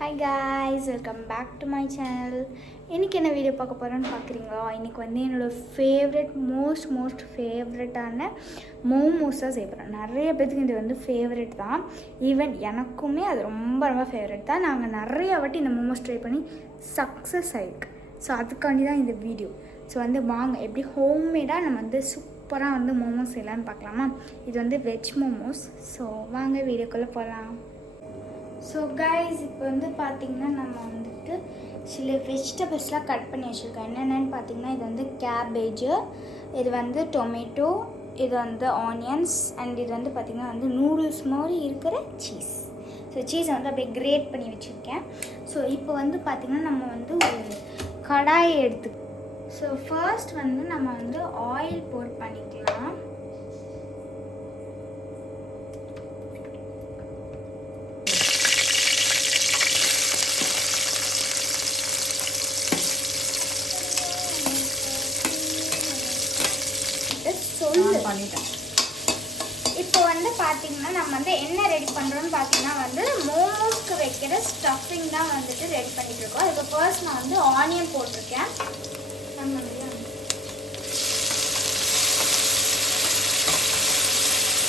Hi guys, welcome back to my channel. இன்றைக்கி என்ன video பார்க்க போகிறோன்னு பார்க்குறீங்களா? இன்றைக்கி வந்து என்னோடய ஃபேவரட் மோஸ்ட் ஃபேவரட்டான மோமோஸாக செய்ய போகிறேன். நிறைய பேருக்கு இது வந்து ஃபேவரட் தான். ஈவன் எனக்குமே அது ரொம்ப ஃபேவரட் தான். நாங்கள் நிறைய வாட்டி இந்த மோமோஸ் ட்ரை பண்ணி சக்ஸஸ் ஆகிருக்கு. ஸோ அதுக்காண்டி தான் இந்த வீடியோ. ஸோ வந்து வாங்க எப்படி ஹோம்மேடாக நம்ம வந்து சூப்பராக வந்து மோமோஸ் செய்யலான்னு பார்க்கலாமா? இது வந்து வெஜ் மோமோஸ். ஸோ வாங்க வீடியோக்குள்ளே போகலாம். ஸோ கைஸ், இப்போ வந்து பார்த்திங்கன்னா நம்ம வந்துட்டு சில வெஜிடபிள்ஸ்லாம் கட் பண்ணி வச்சுருக்கோம். என்னென்னு பார்த்திங்கன்னா இது வந்து கேபேஜு, இது வந்து டொமேட்டோ, இது வந்து ஆனியன்ஸ் அண்ட் இது வந்து பார்த்திங்கன்னா வந்து நூடுல்ஸ் மாதிரி இருக்கிற சீஸ். ஸோ சீஸை வந்து அப்படியே கிரேட் பண்ணி வச்சுருக்கேன். ஸோ இப்போ வந்து பார்த்திங்கன்னா நம்ம வந்து ஒரு கடாயை எடுத்து ஸோ ஃபர்ஸ்ட் வந்து நம்ம வந்து ஆயில் போட் பண்ணிக்கலாம். இப்போ வந்து பார்த்தீங்கன்னா நம்ம வந்து என்ன ரெடி பண்ணுறோம்னு பார்த்தீங்கன்னா வந்து மோமோஸ்க்கு வைக்கிற ஸ்டஃபிங் தான் வந்துட்டு ரெடி பண்ணிட்டு இருக்கோம். அதுக்கு ஃபர்ஸ்ட் நான் வந்து ஆனியன் போட்டிருக்கேன்.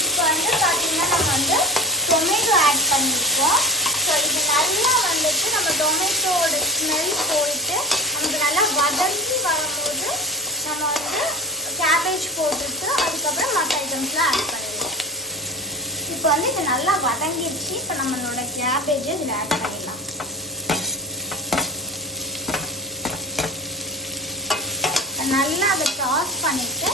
இப்போ வந்து பார்த்தீங்கன்னா நம்ம வந்து டொமேட்டோ ஆட் பண்ணியிருக்கோம். ஸோ இது நல்லா வந்துட்டு நம்ம டொமேட்டோட ஸ்மெல் போயிட்டு நமக்கு நல்லா வதங்கி வரும்போது நம்ம வந்து கேபேஜ் போட்டுட்டு அதுக்கப்புறம் மற்ற ஐட்டம்ஸ்லாம் ஆட் பண்ணிடுவோம். இப்போ வந்து இது நல்லா வதங்கிடுச்சு. இப்போ நம்மளோட கேபேஜை இதில் ஆட் பண்ணிடலாம். நல்லா அதை டாஸ் பண்ணிவிட்டு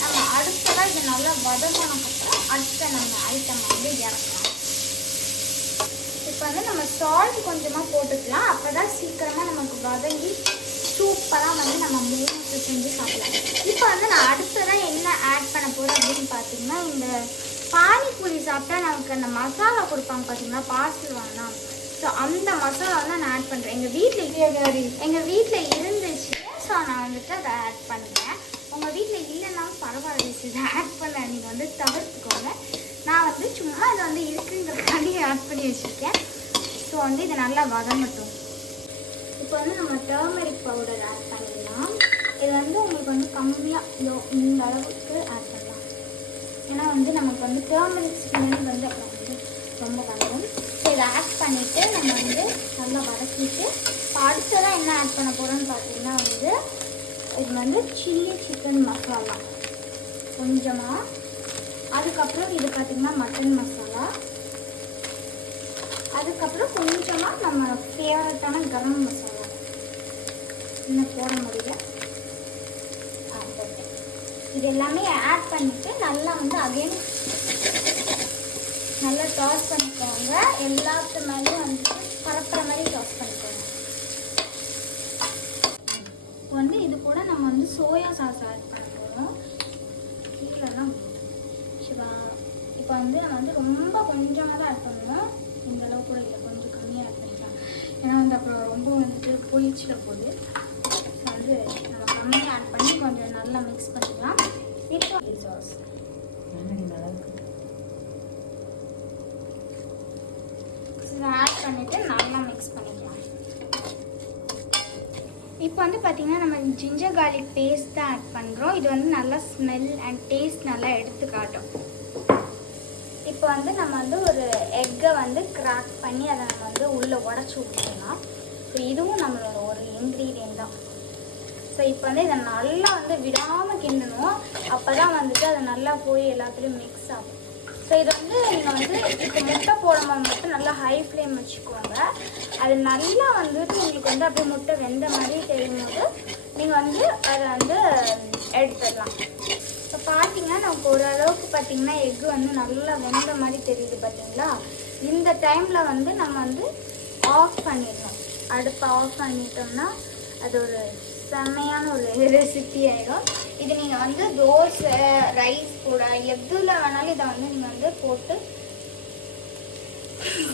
நம்ம அடுத்ததாக இது நல்லா வதங்கினதுக்கப்புறம் அடுத்த நம்ம ஐட்டம் வந்து இறக்கலாம். இப்போ வந்து நம்ம சால்ட் கொஞ்சமாக போட்டுக்கலாம். அப்போ தான் சீக்கிரமாக நமக்கு வதங்கி சூப்பராக வந்து நம்ம மோமோஸ் செஞ்சு சாப்பிடலாம். இப்போ வந்து நான் அடுத்ததான் என்ன ஆட் பண்ண போகிறேன் அப்படின்னு பார்த்தீங்கன்னா, இந்த பானிபூரி சாப்பிட்டா நமக்கு அந்த மசாலா கொடுப்பாங்க பார்த்தீங்கன்னா, பார்சல் வாங்கினா. ஸோ அந்த மசாலா தான் நான் ஆட் பண்ணுறேன். எங்கள் வீட்டில் இருந்துச்சு. ஸோ நான் வந்துட்டு அதை ஆட் பண்ணுறேன். உங்கள் வீட்டில் இல்லைன்னாலும் பரவாயில்ல, இதை ஆட் பண்ண நீங்கள் வந்து தவிர்த்துக்கோங்க. நான் வந்து சும்மா இதை வந்து இருக்குங்கிறதுக்காண்டி ஆட் பண்ணி வச்சுருக்கேன். ஸோ வந்து இதை நல்லா வதங்கட்டும். இப்போ வந்து நம்ம டர்மரிக் பவுடர் ஆட் பண்ணிடலாம். இது வந்து உங்களுக்கு வந்து கம்மியாக இந்த அளவுக்கு ஆட் பண்ணலாம். ஏன்னா வந்து நமக்கு வந்து டர்மரிக் ஸ்மெல் வந்து அப்புறம் வந்து ரொம்ப வந்துடும். ஸோ இதை ஆட் பண்ணிவிட்டு நம்ம வந்து நல்லா வதக்கிட்டு இப்போ அடுத்ததான் என்ன ஆட் பண்ண போகிறோன்னு பார்த்தீங்கன்னா வந்து இது வந்து சில்லி சிக்கன் மசாலா கொஞ்சமாக, அதுக்கப்புறம் இது பார்த்திங்கன்னா மட்டன் மசாலா, அதுக்கப்புறம் கொஞ்சமாக நம்ம ஃபேவரட்டான கரம் மசாலா இன்னும் போட முடியல. இது எல்லாமே ஆட் பண்ணிவிட்டு நல்லா வந்து அகைன் நல்லா டாஸ் பண்ணிக்கோங்க. எல்லாத்து மேலேயும் வந்துட்டு பரப்புற மாதிரி டாஸ் பண்ணிக்கோங்க. இப்போ வந்து இது கூட நம்ம வந்து சோயா சாஸ் ஆட் பண்ணிக்கணும். கீழெல்லாம் இப்போ வந்து நம்ம வந்து ரொம்ப கொஞ்சமாக தான் ஆட் பண்ணணும். இந்த அளவு கூட இல்லை, கொஞ்சம் கம்மியாக ஆட் பண்ணிக்கலாம். ஏன்னா வந்து அப்புறம் ரொம்ப வந்துட்டு பொயிச்சிட போகுது. ஸோ வந்து நம்ம கம்மியாக ஆட் பண்ணி கொஞ்சம் நல்லா மிக்ஸ் பண்ணிக்கலாம். இப்போ சாஸ் ஆட் பண்ணிவிட்டு நல்லா மிக்ஸ் பண்ணிக்கலாம். இப்போ வந்து பார்த்திங்கன்னா நம்ம ஜிஞ்சர் கார்லிக் பேஸ்ட் தான் ஆட் பண்ணுறோம். இது வந்து நல்லா ஸ்மெல் அண்ட் டேஸ்ட் நல்லா எடுத்து காட்டும். இப்போ வந்து நம்ம வந்து ஒரு எக்கை வந்து கிராக் பண்ணி அதை நம்ம வந்து உள்ளே உடச்சி விட்டுக்கலாம். ஸோ இதுவும் நம்மளோட ஒரு இன்க்ரீடியன்ட் தான். ஸோ இப்போ வந்து இதை நல்லா வந்து விடாமல் கிண்டணும். அப்போ தான் வந்துட்டு அதை நல்லா போய் எல்லாத்துலேயும் மிக்ஸ் ஆகும். ஸோ இதை வந்து நீங்கள் வந்து இப்போ முட்டை போடும்போது மட்டும் நல்லா ஹை ஃப்ளேம் வச்சுக்கோங்க. அது நல்லா வந்துட்டு உங்களுக்கு வந்து அப்படியே முட்டை வெந்த மாதிரி தெரியும் போது நீங்கள் வந்து அதை வந்து எடுத்துடலாம். இப்போ பார்த்தீங்கன்னா நமக்கு ஓரளவுக்கு பார்த்திங்கன்னா எக்கு வந்து நல்லா வெந்த மாதிரி தெரியுது பார்த்தீங்களா? இந்த டைமில் வந்து நம்ம வந்து ஆஃப் பண்ணிடணும். அடுப்பை ஆஃப் பண்ணிட்டோம்னா அது ஒரு செம்மையான ஒரு ரெசிபி ஆகிடும். இது நீங்கள் வந்து தோசை ரைஸ் கூட எதில் வேணாலும் இதை வந்து நீங்கள் வந்து போட்டு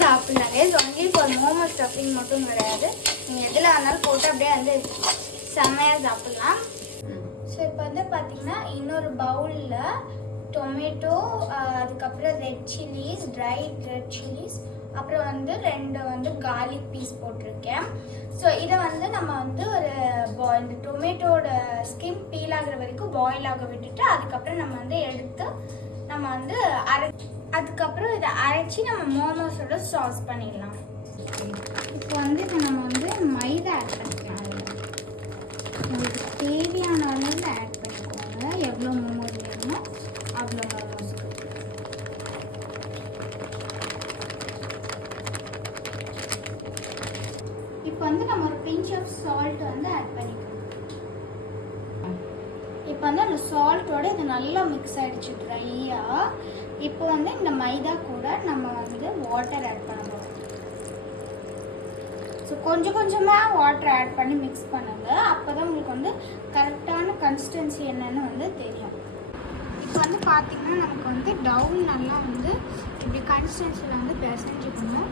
சாப்பிட்லாங்க. இது ஒன்லி ஃபார் மோமோ ஸ்டஃபிங் மட்டும் கிடையாது. நீங்கள் எதில் வேணாலும் போட்டு அப்படியே வந்து செம்மையாக சாப்பிட்லாம். ஸோ இப்போ வந்து பார்த்திங்கன்னா இன்னொரு பவுலில் டொமேட்டோ, அதுக்கப்புறம் red chillies, dried red chillies, அப்புறம் வந்து 2 வந்து கார்லிக் பீஸ் போட்டிருக்கேன். ஸோ இதை வந்து நம்ம வந்து ஒரு இந்த டொமேட்டோட ஸ்கின் பீல் ஆகிற வரைக்கும் பாயில் ஆக விட்டுட்டு அதுக்கப்புறம் நம்ம வந்து எடுத்து நம்ம வந்து அதுக்கப்புறம் இதை அரைச்சி நம்ம மோமோஸோட சாஸ் பண்ணிடலாம். இப்போ வந்து இதை நம்ம வந்து மைதா ஆட் பண்ணிக்கலாம். உங்களுக்கு தேவையான அளவில் ஆட் பண்ணிக்கோங்க. எவ்வளோ மோமோஸ் வேணுமோ அவ்வளோ மோமோஸ்க்கு. இப்போ வந்து நம்ம ஒரு பிஞ்ச் ஆஃப் சால்ட் வந்து ஆட் பண்ணிக்கணும். இப்போ வந்து அந்த சால்ட்டோட இது நல்லா மிக்ஸ் ஆகிடுச்சு ட்ரையாக. இப்போ வந்து இந்த மைதா கூட நம்ம வந்து வாட்டர் ஆட் பண்ண போகிறோம். ஸோ கொஞ்சம் கொஞ்சமாக வாட்டர் ஆட் பண்ணி மிக்ஸ் பண்ணுங்க. அப்போ தான் உங்களுக்கு வந்து கரெக்டான கன்சிஸ்டன்சி என்னன்னு வந்து தெரியும். இப்போ வந்து பார்த்திங்கன்னா நமக்கு வந்து டவுன் நல்லா வந்து இப்படி கன்சிஸ்டன்சியில் வந்து பிசைஞ்சுக்கணும்.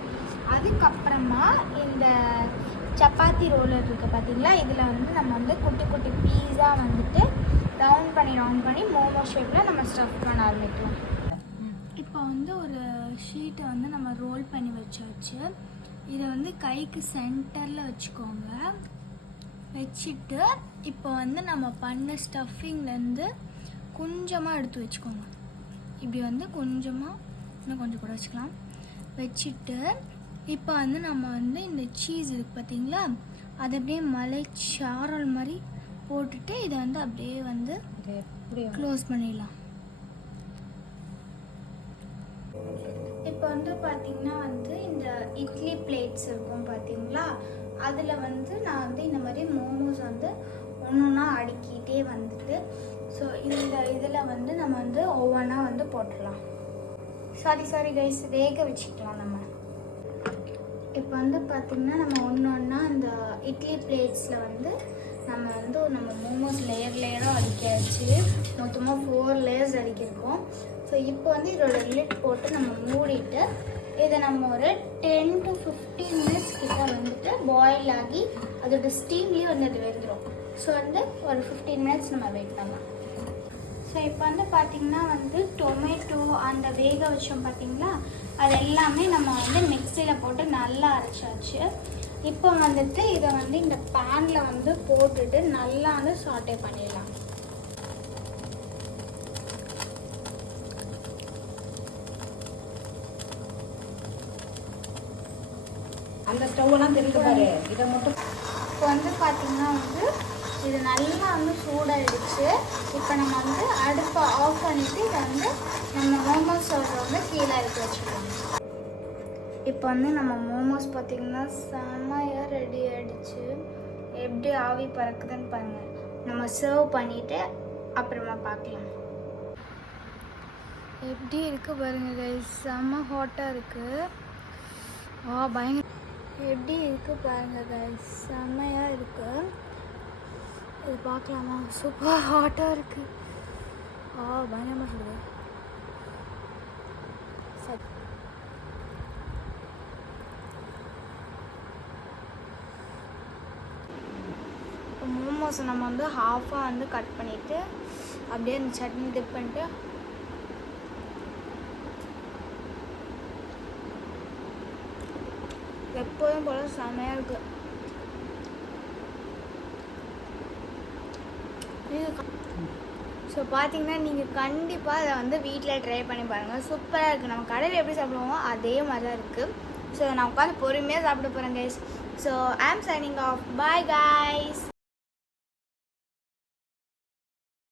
அதுக்கப்புறமா இந்த சப்பாத்தி ரோலர் இருக்குது பார்த்தீங்களா, இதில் வந்து நம்ம வந்து குட்டி குட்டி பீஸாக வந்துட்டு ரவுண்ட் பண்ணி மோமோ ஷேப்பில் நம்ம ஸ்டஃப் பண்ண ஆரம்பிக்கலாம். இப்போ வந்து ஒரு ஷீட்டை வந்து நம்ம ரோல் பண்ணி வச்சாச்சு. இதை வந்து கைக்கு சென்டரில் வச்சுக்கோங்க. வச்சுட்டு இப்போ வந்து நம்ம பண்ண ஸ்டஃபிங்லேருந்து கொஞ்சமாக எடுத்து வச்சுக்கோங்க. இப்படி வந்து கொஞ்சமாக இன்னும் கொஞ்சம் கூட வச்சுக்கலாம். வச்சுட்டு இப்போ வந்து நம்ம வந்து இந்த சீஸ் இருக்குது பார்த்தீங்களா, அதை அப்படியே மலைச்சாரல் மாதிரி போட்டுட்டு இதை வந்து அப்படியே வந்து க்ளோஸ் பண்ணிடலாம். இப்போ வந்து பார்த்தீங்கன்னா வந்து இந்த இட்லி பிளேட்ஸ் இருக்கும் பார்த்தீங்களா, அதில் வந்து நான் வந்து இந்த மாதிரி மோமோஸ் வந்து ஒன்றா அடுக்கிட்டே வந்துட்டு ஸோ இந்த இதில் வந்து நம்ம வந்து ஒவ்வொன்றா வந்து போட்டுடலாம். சாரி கைஸ், வேக வச்சுக்கலாம் நம்ம. இப்போ வந்து பார்த்திங்கன்னா நம்ம ஒன்றா இந்த இட்லி பிளேட்ஸில் வந்து நம்ம மோமோஸ் லேயராக அடிக்காச்சு. மொத்தமாக 4 லேயர்ஸ் அடிக்கிருக்கோம். ஸோ இப்போ வந்து இதோட லிட் போட்டு நம்ம மூடிட்டு இதை நம்ம ஒரு 10 to 15 மினிட்ஸ் கிட்ட வந்துட்டு பாயில் ஆகி அதோட ஸ்டீம்லேயே வந்து அது வெந்துடும். ஸோ வந்து ஒரு 15 மினிட்ஸ் நம்ம வெயிட் பண்ணலாம். ஸோ இப்போ வந்து பார்த்திங்கன்னா வந்து டொமேட்டோ அந்த வேக வச்சோம் பார்த்திங்களா, அது எல்லாமே நம்ம வந்து மிக்சியில் போட்டு நல்லா அரைச்சாச்சு. இப்போ வந்துட்டு இதை வந்து இந்த பேனில் வந்து போட்டுட்டு நல்லா வந்து சாட்டே பண்ணிடலாம். அந்த ஸ்டவ்லாம் தெரிஞ்சு பாரு. இதை மட்டும் இப்போ வந்து பார்த்திங்கன்னா வந்து இது நல்லா வந்து சூடாகிடுச்சு. இப்போ நம்ம வந்து அடுப்பை ஆஃப் பண்ணிவிட்டு இதை வந்து நம்ம மோமோஸ் வந்து கீழே எடுத்து வச்சுக்கலாம். இப்போ வந்து நம்ம மோமோஸ் பார்த்திங்கன்னா செம்மையாக ரெடி ஆகிடுச்சு. எப்படி ஆவி பறக்குதுன்னு பாருங்கள். நம்ம சர்வ் பண்ணிவிட்டு அப்புறமா பார்க்கலாம். எப்படி இருக்குது பாருங்கள் கைஸ், செம்ம ஹாட்டாக இருக்குது. பயங்கர எப்படி இருக்குது பாருங்கள் கைஸ், செம்மையாக இருக்குது. இது பார்க்கலாமா, சூப்பர் ஹாட்டாக இருக்குது. பயங்கரமாக சொல்லுது. சரி, இப்போ மோமோஸை நம்ம வந்து ஹாஃபாக வந்து கட் பண்ணிவிட்டு அப்படியே அந்த சட்னி டிப் பண்ணிட்டு எப்போதும் போல செமையாக இருக்குது. ஸோ பார்த்தீங்கன்னா நீங்கள் கண்டிப்பாக அதை வந்து வீட்டில் ட்ரை பண்ணி பாருங்கள். சூப்பராக இருக்குது. நம்ம கடையில் எப்படி சாப்பிடுவோமோ அதே மாதிரி தான் இருக்குது. ஸோ நான் உட்காந்து பொறுமையாக சாப்பிட போகிறேன் கைஸ். ஸோ ஐ ஆம் சைனிங் ஆஃப். Bye guys.